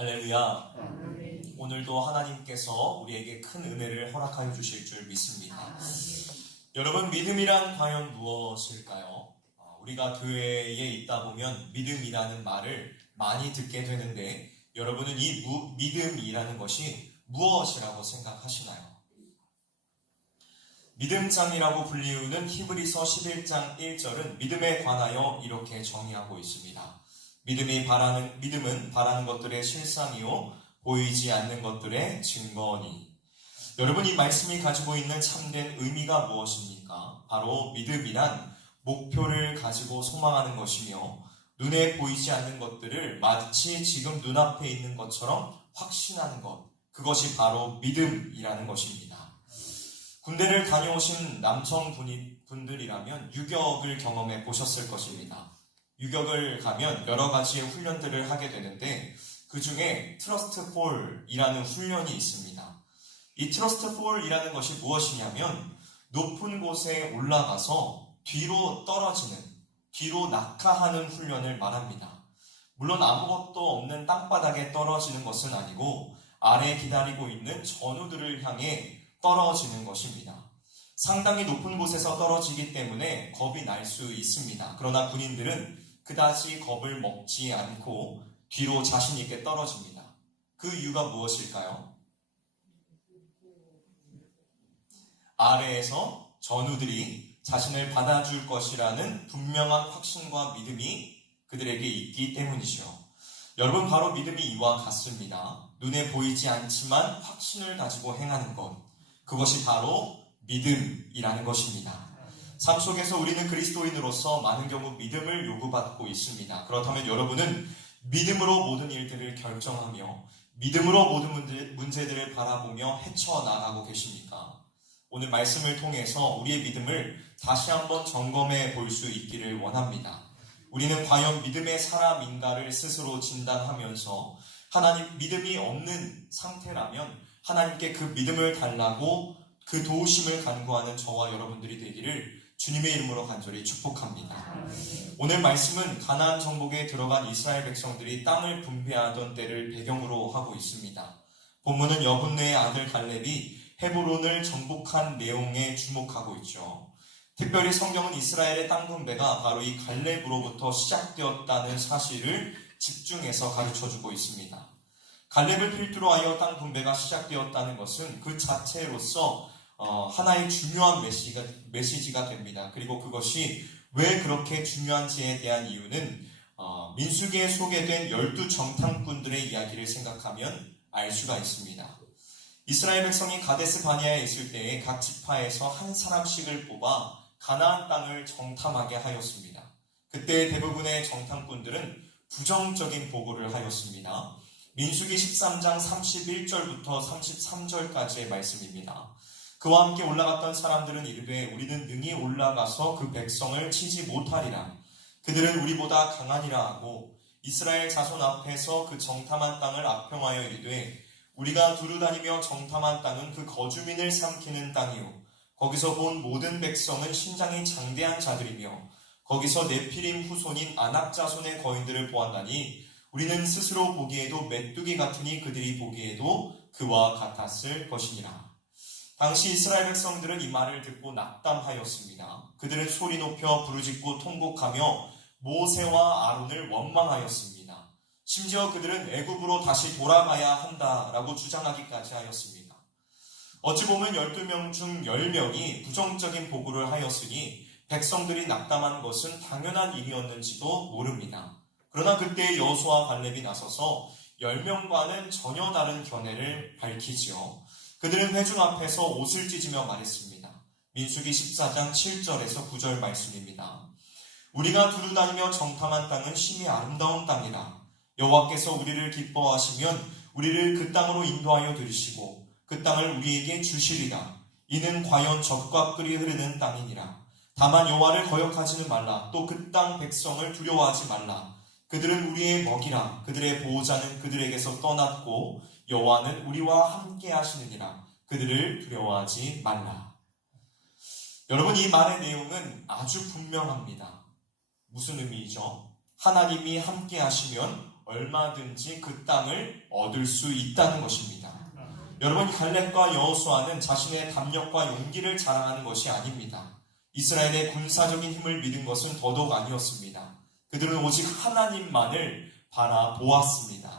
할렐루야. 오늘도 하나님께서 우리에게 큰 은혜를 허락하여 주실 줄 믿습니다. 여러분, 믿음이란 과연 무엇일까요? 우리가 교회에 있다 보면 믿음이라는 말을 많이 듣게 되는데, 여러분은 이 믿음이라는 것이 무엇이라고 생각하시나요? 믿음장이라고 불리우는 히브리서 11장 1절은 믿음에 관하여 이렇게 정의하고 있습니다. 믿음은 바라는 것들의 실상이요 보이지 않는 것들의 증거니. 여러분, 이 말씀이 가지고 있는 참된 의미가 무엇입니까? 바로 믿음이란 목표를 가지고 소망하는 것이며 눈에 보이지 않는 것들을 마치 지금 눈앞에 있는 것처럼 확신하는 것, 그것이 바로 믿음이라는 것입니다. 군대를 다녀오신 남성분들이라면 유격을 경험해 보셨을 것입니다. 유격을 가면 여러 가지의 훈련들을 하게 되는데 그 중에 트러스트 폴이라는 훈련이 있습니다. 이 트러스트 폴이라는 것이 무엇이냐면 높은 곳에 올라가서 뒤로 떨어지는, 뒤로 낙하하는 훈련을 말합니다. 물론 아무것도 없는 땅바닥에 떨어지는 것은 아니고 아래에 기다리고 있는 전우들을 향해 떨어지는 것입니다. 상당히 높은 곳에서 떨어지기 때문에 겁이 날 수 있습니다. 그러나 군인들은 그다지 겁을 먹지 않고 뒤로 자신 있게 떨어집니다. 그 이유가 무엇일까요? 아래에서 전우들이 자신을 받아줄 것이라는 분명한 확신과 믿음이 그들에게 있기 때문이죠. 여러분, 바로 믿음이 이와 같습니다. 눈에 보이지 않지만 확신을 가지고 행하는 것, 그것이 바로 믿음이라는 것입니다. 삶 속에서 우리는 그리스도인으로서 많은 경우 믿음을 요구받고 있습니다. 그렇다면 여러분은 믿음으로 모든 일들을 결정하며 믿음으로 모든 문제들을 바라보며 헤쳐나가고 계십니까? 오늘 말씀을 통해서 우리의 믿음을 다시 한번 점검해 볼 수 있기를 원합니다. 우리는 과연 믿음의 사람인가를 스스로 진단하면서 하나님 믿음이 없는 상태라면 하나님께 그 믿음을 달라고 그 도우심을 간구하는 저와 여러분들이 되기를 주님의 이름으로 간절히 축복합니다. 오늘 말씀은 가나안 정복에 들어간 이스라엘 백성들이 땅을 분배하던 때를 배경으로 하고 있습니다. 본문은 여분네의 아들 갈렙이 헤브론을 정복한 내용에 주목하고 있죠. 특별히 성경은 이스라엘의 땅 분배가 바로 이 갈렙으로부터 시작되었다는 사실을 집중해서 가르쳐주고 있습니다. 갈렙을 필두로 하여 땅 분배가 시작되었다는 것은 그 자체로서 하나의 중요한 메시지가 됩니다. 그리고 그것이 왜 그렇게 중요한지에 대한 이유는 민수기에 소개된 12정탐꾼들의 이야기를 생각하면 알 수가 있습니다. 이스라엘 백성이 가데스 바네아에 있을 때에 각 지파에서 한 사람씩을 뽑아 가나안 땅을 정탐하게 하였습니다. 그때 대부분의 정탐꾼들은 부정적인 보고를 하였습니다. 민수기 13장 31절부터 33절까지의 말씀입니다. 그와 함께 올라갔던 사람들은 이르되 우리는 능히 올라가서 그 백성을 치지 못하리라. 그들은 우리보다 강하니라 하고 이스라엘 자손 앞에서 그 정탐한 땅을 악평하여 이르되 우리가 두루다니며 정탐한 땅은 그 거주민을 삼키는 땅이요 거기서 본 모든 백성은 신장이 장대한 자들이며 거기서 네피림 후손인 아낙 자손의 거인들을 보았나니 우리는 스스로 보기에도 메뚜기 같으니 그들이 보기에도 그와 같았을 것이니라. 당시 이스라엘 백성들은 이 말을 듣고 낙담하였습니다. 그들은 소리 높여 부르짖고 통곡하며 모세와 아론을 원망하였습니다. 심지어 그들은 애굽으로 다시 돌아가야 한다라고 주장하기까지 하였습니다. 어찌 보면 12명 중 10명이 부정적인 보고를 하였으니 백성들이 낙담한 것은 당연한 일이었는지도 모릅니다. 그러나 그때 여호수아와 갈렙이 나서서 10명과는 전혀 다른 견해를 밝히지요. 그들은 회중 앞에서 옷을 찢으며 말했습니다. 민수기 14장 7절에서 9절 말씀입니다. 우리가 두루다니며 정탐한 땅은 심히 아름다운 땅이라. 여호와께서 우리를 기뻐하시면 우리를 그 땅으로 인도하여 들이시고 그 땅을 우리에게 주시리라. 이는 과연 젖과 꿀이 흐르는 땅이니라. 다만 여호와를 거역하지는 말라. 또 그 땅 백성을 두려워하지 말라. 그들은 우리의 먹이라. 그들의 보호자는 그들에게서 떠났고 여호와는 우리와 함께 하시느니라. 그들을 두려워하지 말라. 여러분, 이 말의 내용은 아주 분명합니다. 무슨 의미이죠? 하나님이 함께 하시면 얼마든지 그 땅을 얻을 수 있다는 것입니다. 여러분, 갈렙과 여호수아는 자신의 담력과 용기를 자랑하는 것이 아닙니다. 이스라엘의 군사적인 힘을 믿은 것은 더더욱 아니었습니다. 그들은 오직 하나님만을 바라보았습니다.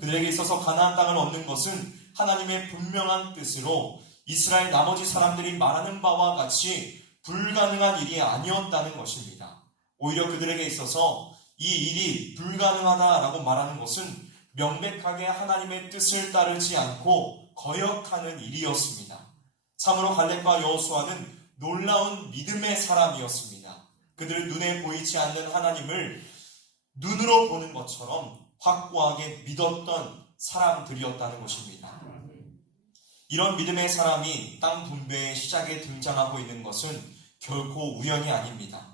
그들에게 있어서 가나안 땅을 얻는 것은 하나님의 분명한 뜻으로 이스라엘 나머지 사람들이 말하는 바와 같이 불가능한 일이 아니었다는 것입니다. 오히려 그들에게 있어서 이 일이 불가능하다라고 말하는 것은 명백하게 하나님의 뜻을 따르지 않고 거역하는 일이었습니다. 참으로 갈렙과 여호수아는 놀라운 믿음의 사람이었습니다. 그들은 눈에 보이지 않는 하나님을 눈으로 보는 것처럼 확고하게 믿었던 사람들이었다는 것입니다. 이런 믿음의 사람이 땅 분배의 시작에 등장하고 있는 것은 결코 우연이 아닙니다.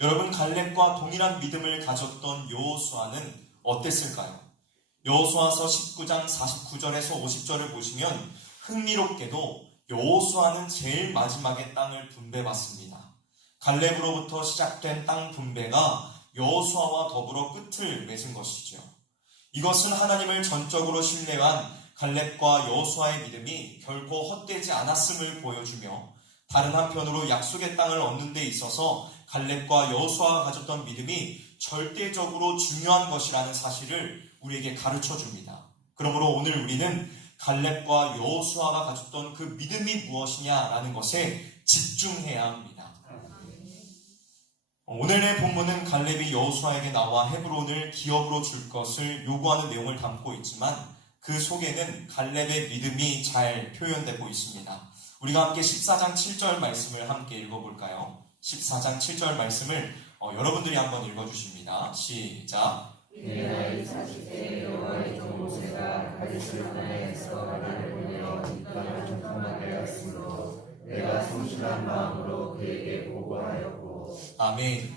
여러분, 갈렙과 동일한 믿음을 가졌던 여호수아는 어땠을까요? 여호수아서 19장 49절에서 50절을 보시면 흥미롭게도 여호수아는 제일 마지막에 땅을 분배받습니다. 갈렙으로부터 시작된 땅 분배가 여호수아와 더불어 끝을 맺은 것이죠. 이것은 하나님을 전적으로 신뢰한 갈렙과 여호수아의 믿음이 결코 헛되지 않았음을 보여주며, 다른 한편으로 약속의 땅을 얻는 데 있어서 갈렙과 여호수아가 가졌던 믿음이 절대적으로 중요한 것이라는 사실을 우리에게 가르쳐 줍니다. 그러므로 오늘 우리는 갈렙과 여호수아가 가졌던 그 믿음이 무엇이냐라는 것에 집중해야 합니다. 오늘의 본문은 갈렙이 여호수아에게 나와 헤브론을 기업으로 줄 것을 요구하는 내용을 담고 있지만 그 속에는 갈렙의 믿음이 잘 표현되고 있습니다. 우리가 함께 14장 7절 말씀을 함께 읽어볼까요? 14장 7절 말씀을 여러분들이 한번 읽어주십니다. 시작. 내 나이 40세에 여호와의 종 모세가 가데스 바네아에서 나를 보내어 이 땅을 정탐하게 하였으므로 내가 성실한 마음으로 그에게 보고하였고. 아멘.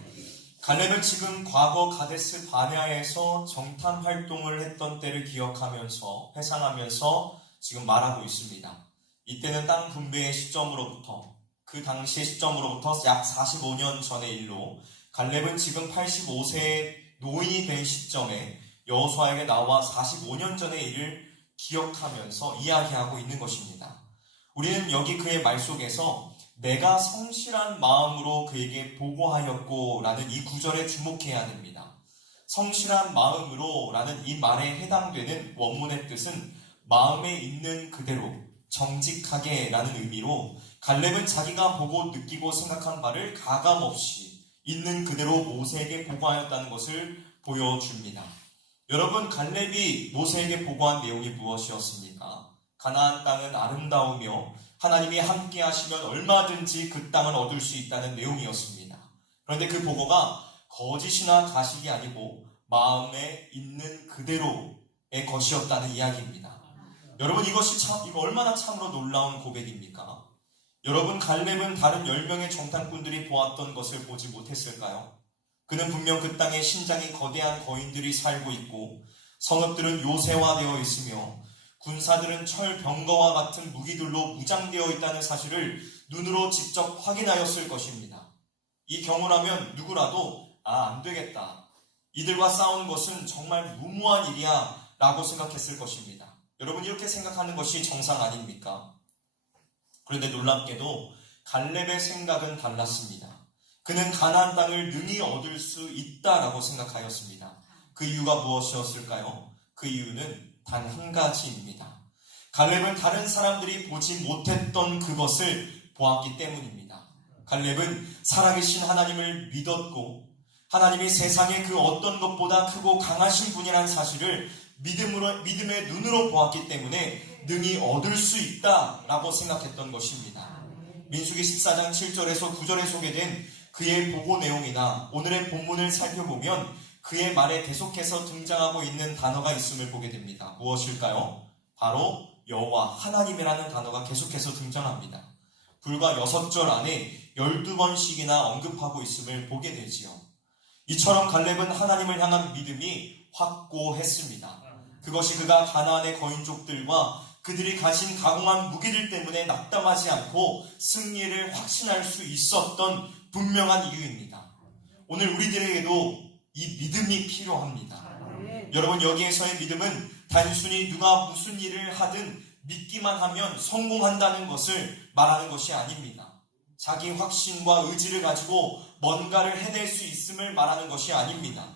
갈렙은 지금 과거 가데스 바네아에서 정탐 활동을 했던 때를 기억하면서 회상하면서 지금 말하고 있습니다. 이때는 땅 분배의 시점으로부터, 그 당시의 시점으로부터 약 45년 전의 일로 갈렙은 지금 85세의 노인이 된 시점에 여호수아에게 나와 45년 전의 일을 기억하면서 이야기하고 있는 것입니다. 우리는 여기 그의 말 속에서 내가 성실한 마음으로 그에게 보고하였고 라는 이 구절에 주목해야 됩니다. 성실한 마음으로 라는 이 말에 해당되는 원문의 뜻은 마음에 있는 그대로 정직하게 라는 의미로, 갈렙은 자기가 보고 느끼고 생각한 바를 가감없이 있는 그대로 모세에게 보고하였다는 것을 보여줍니다. 여러분, 갈렙이 모세에게 보고한 내용이 무엇이었습니까? 가나안 땅은 아름다우며 하나님이 함께 하시면 얼마든지 그 땅을 얻을 수 있다는 내용이었습니다. 그런데 그 보고가 거짓이나 가식이 아니고 마음에 있는 그대로의 것이었다는 이야기입니다. 여러분, 이거 얼마나 참으로 놀라운 고백입니까? 여러분, 갈렙은 다른 10명의 정탐꾼들이 보았던 것을 보지 못했을까요? 그는 분명 그 땅에 신장이 거대한 거인들이 살고 있고, 성읍들은 요새화되어 있으며, 군사들은 철병거와 같은 무기들로 무장되어 있다는 사실을 눈으로 직접 확인하였을 것입니다. 이 경우라면 누구라도 안 되겠다, 이들과 싸우는 것은 정말 무모한 일이야 라고 생각했을 것입니다. 여러분, 이렇게 생각하는 것이 정상 아닙니까? 그런데 놀랍게도 갈렙의 생각은 달랐습니다. 그는 가나안 땅을 능히 얻을 수 있다라고 생각하였습니다. 그 이유가 무엇이었을까요? 그 이유는 단 한 가지입니다. 갈렙은 다른 사람들이 보지 못했던 그것을 보았기 때문입니다. 갈렙은 살아계신 하나님을 믿었고, 하나님이 세상의 그 어떤 것보다 크고 강하신 분이라는 사실을 믿음의 눈으로 보았기 때문에 능히 얻을 수 있다라고 생각했던 것입니다. 민수기 14장 7절에서 9절에 소개된 그의 보고 내용이나 오늘의 본문을 살펴보면 그의 말에 계속해서 등장하고 있는 단어가 있음을 보게 됩니다. 무엇일까요? 바로 여호와 하나님이라는 단어가 계속해서 등장합니다. 불과 6절 안에 12번씩이나 언급하고 있음을 보게 되지요. 이처럼 갈렙은 하나님을 향한 믿음이 확고했습니다. 그것이 그가 가나안의 거인족들과 그들이 가진 가공한 무기들 때문에 낙담하지 않고 승리를 확신할 수 있었던 분명한 이유입니다. 오늘 우리들에게도 이 믿음이 필요합니다. 여러분, 여기에서의 믿음은 단순히 누가 무슨 일을 하든 믿기만 하면 성공한다는 것을 말하는 것이 아닙니다. 자기 확신과 의지를 가지고 뭔가를 해낼 수 있음을 말하는 것이 아닙니다.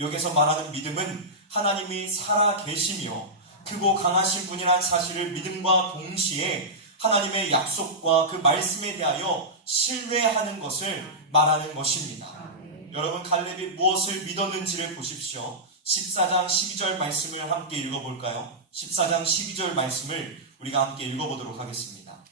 여기서 말하는 믿음은 하나님이 살아 계시며 크고 강하신 분이라는 사실을 믿음과 동시에 하나님의 약속과 그 말씀에 대하여 신뢰하는 것을 말하는 것입니다. 여러분, 갈렙이 무엇을 믿었는지를 보십시오. 14장 12절 말씀을 함께 읽어볼까요? 14장 12절 말씀을 우리가 함께 읽어보도록 하겠습니다.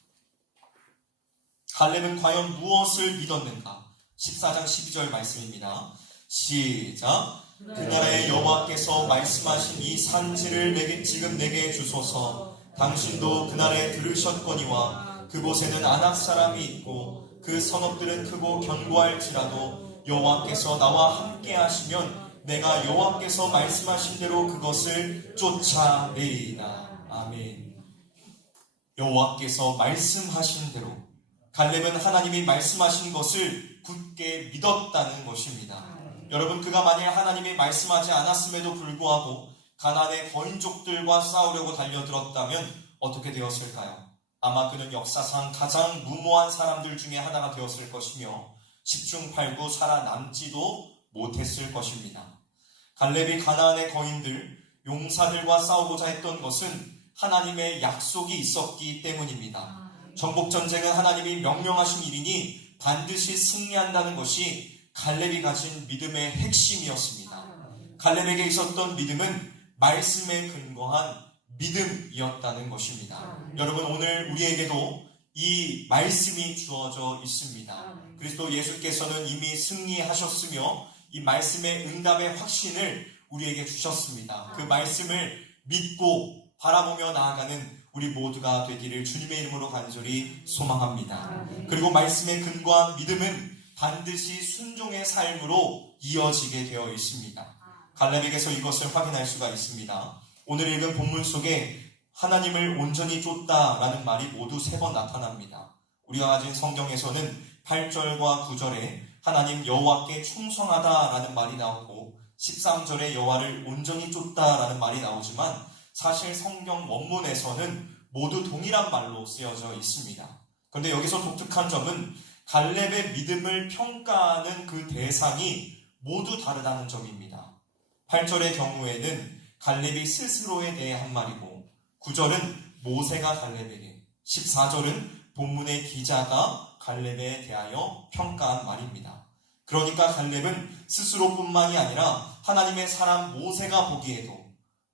갈렙은 과연 무엇을 믿었는가? 14장 12절 말씀입니다. 시작. 그날의 여호와께서 말씀하신 이 산지를 지금 내게 주소서. 당신도 그날에 들으셨거니와 그곳에는 아낙 사람이 있고 그 성읍들은 크고 견고할지라도 여호와께서 나와 함께 하시면 내가 여호와께서 말씀하신 대로 그것을 쫓아내리이다. 아멘. 여호와께서 말씀하신 대로, 갈렙은 하나님이 말씀하신 것을 굳게 믿었다는 것입니다. 여러분, 그가 만약 하나님이 말씀하지 않았음에도 불구하고 가나안의 거인족들과 싸우려고 달려들었다면 어떻게 되었을까요? 아마 그는 역사상 가장 무모한 사람들 중에 하나가 되었을 것이며 10중 8구 살아남지도 못했을 것입니다. 갈렙이 가나안의 거인들, 용사들과 싸우고자 했던 것은 하나님의 약속이 있었기 때문입니다. 정복전쟁은 하나님이 명령하신 일이니 반드시 승리한다는 것이 갈렙이 가진 믿음의 핵심이었습니다. 갈렙에게 있었던 믿음은 말씀에 근거한 믿음이었다는 것입니다. 여러분, 오늘 우리에게도 이 말씀이 주어져 있습니다. 그리스도 예수께서는 이미 승리하셨으며 이 말씀의 응답의 확신을 우리에게 주셨습니다. 그 말씀을 믿고 바라보며 나아가는 우리 모두가 되기를 주님의 이름으로 간절히 소망합니다. 그리고 말씀에 근거한 믿음은 반드시 순종의 삶으로 이어지게 되어 있습니다. 갈렙에게서 이것을 확인할 수가 있습니다. 오늘 읽은 본문 속에 하나님을 온전히 쫓다라는 말이 모두 3번 나타납니다. 우리가 가진 성경에서는 8절과 9절에 하나님 여호와께 충성하다라는 말이 나오고 13절에 여호와를 온전히 쫓다라는 말이 나오지만 사실 성경 원문에서는 모두 동일한 말로 쓰여져 있습니다. 그런데 여기서 독특한 점은 갈렙의 믿음을 평가하는 그 대상이 모두 다르다는 점입니다. 8절의 경우에는 갈렙이 스스로에 대해 한 말이고 9절은 모세가 갈렙에게, 14절은 본문의 기자가 갈렙에 대하여 평가한 말입니다. 그러니까 갈렙은 스스로뿐만이 아니라 하나님의 사람 모세가 보기에도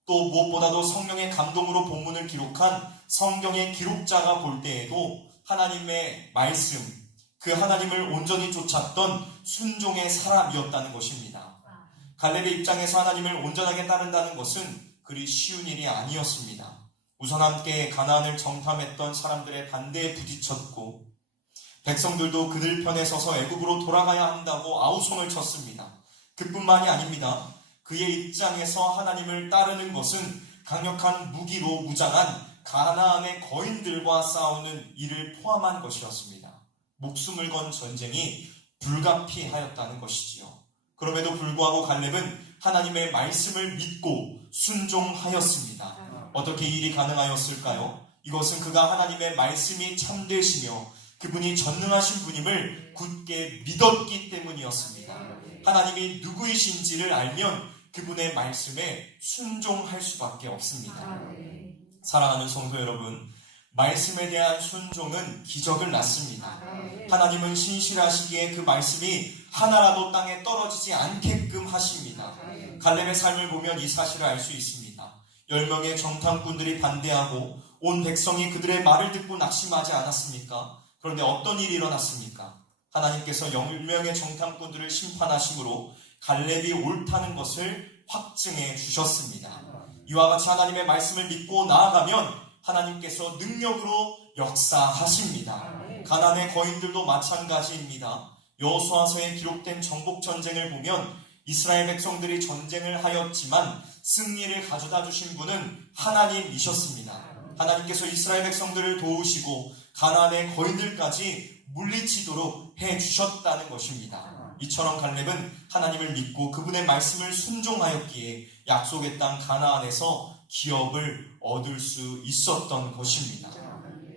또 무엇보다도 성령의 감동으로 본문을 기록한 성경의 기록자가 볼 때에도 하나님의 말씀, 그 하나님을 온전히 쫓았던 순종의 사람이었다는 것입니다. 갈렙의 입장에서 하나님을 온전하게 따른다는 것은 그리 쉬운 일이 아니었습니다. 우선 함께 가나안을 정탐했던 사람들의 반대에 부딪혔고 백성들도 그들 편에 서서 애굽으로 돌아가야 한다고 아우성을 쳤습니다. 그뿐만이 아닙니다. 그의 입장에서 하나님을 따르는 것은 강력한 무기로 무장한 가나안의 거인들과 싸우는 일을 포함한 것이었습니다. 목숨을 건 전쟁이 불가피하였다는 것이지요. 그럼에도 불구하고 갈렙은 하나님의 말씀을 믿고 순종하였습니다. 어떻게 이 일이 가능하였을까요? 이것은 그가 하나님의 말씀이 참되시며 그분이 전능하신 분임을 굳게 믿었기 때문이었습니다. 하나님이 누구이신지를 알면 그분의 말씀에 순종할 수밖에 없습니다. 사랑하는 성도 여러분, 말씀에 대한 순종은 기적을 낳습니다. 하나님은 신실하시기에 그 말씀이 하나라도 땅에 떨어지지 않게끔 하십니다. 갈렙의 삶을 보면 이 사실을 알 수 있습니다. 10명의 정탐꾼들이 반대하고 온 백성이 그들의 말을 듣고 낙심하지 않았습니까? 그런데 어떤 일이 일어났습니까? 하나님께서 10명의 정탐꾼들을 심판하심으로 갈렙이 옳다는 것을 확증해 주셨습니다. 이와 같이 하나님의 말씀을 믿고 나아가면 하나님께서 능력으로 역사하십니다. 가나안의 거인들도 마찬가지입니다. 여호수아서에 기록된 정복전쟁을 보면 이스라엘 백성들이 전쟁을 하였지만 승리를 가져다 주신 분은 하나님이셨습니다. 하나님께서 이스라엘 백성들을 도우시고 가나안의 거인들까지 물리치도록 해주셨다는 것입니다. 이처럼 갈렙은 하나님을 믿고 그분의 말씀을 순종하였기에 약속의 땅 가나안에서 기업을 얻을 수 있었던 것입니다.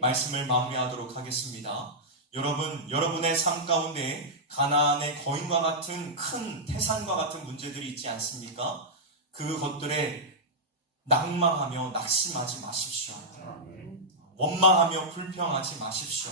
말씀을 마무리하도록 하겠습니다. 여러분의 삶 가운데 가나안의 거인과 같은 큰 태산과 같은 문제들이 있지 않습니까? 그것들에 낭망하며 낙심하지 마십시오. 원망하며 불평하지 마십시오.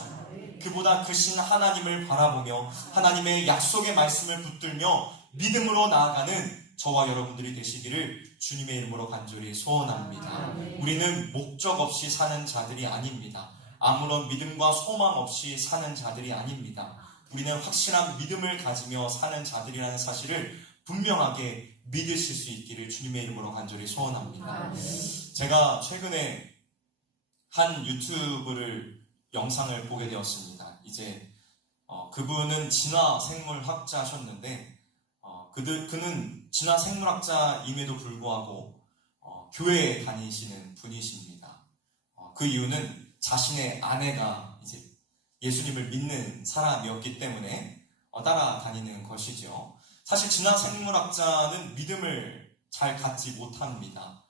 그보다 크신 하나님을 바라보며 하나님의 약속의 말씀을 붙들며 믿음으로 나아가는 저와 여러분들이 되시기를 주님의 이름으로 간절히 소원합니다. 우리는 목적 없이 사는 자들이 아닙니다. 아무런 믿음과 소망 없이 사는 자들이 아닙니다. 우리는 확실한 믿음을 가지며 사는 자들이라는 사실을 분명하게 믿으실 수 있기를 주님의 이름으로 간절히 소원합니다. 제가 최근에 한 유튜브를 영상을 보게 되었습니다. 이제 그분은 진화생물학자셨는데 그는 진화생물학자임에도 불구하고 교회에 다니시는 분이십니다. 그 이유는 자신의 아내가 이제 예수님을 믿는 사람이었기 때문에 따라다니는 것이죠. 사실 진화생물학자는 믿음을 잘 갖지 못합니다.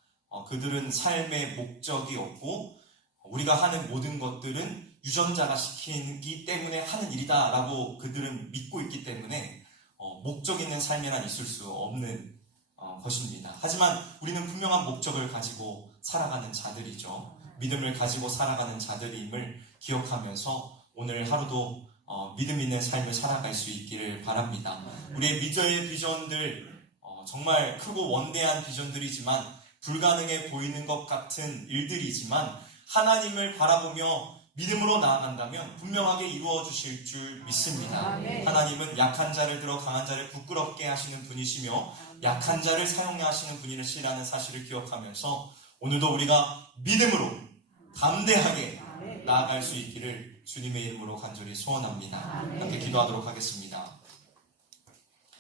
그들은 삶의 목적이 없고 우리가 하는 모든 것들은 유전자가 시키기 때문에 하는 일이다라고 그들은 믿고 있기 때문에 목적 있는 삶에는 있을 수 없는 것입니다. 하지만 우리는 분명한 목적을 가지고 살아가는 자들이죠. 믿음을 가지고 살아가는 자들임을 기억하면서 오늘 하루도 믿음 있는 삶을 살아갈 수 있기를 바랍니다. 우리의 미래의 비전들 정말 크고 원대한 비전들이지만 불가능해 보이는 것 같은 일들이지만 하나님을 바라보며 믿음으로 나아간다면 분명하게 이루어 주실 줄 믿습니다. 하나님은 약한 자를 들어 강한 자를 부끄럽게 하시는 분이시며 약한 자를 사용하시는 분이시라는 사실을 기억하면서 오늘도 우리가 믿음으로 담대하게 나아갈 수 있기를 주님의 이름으로 간절히 소원합니다. 함께 기도하도록 하겠습니다.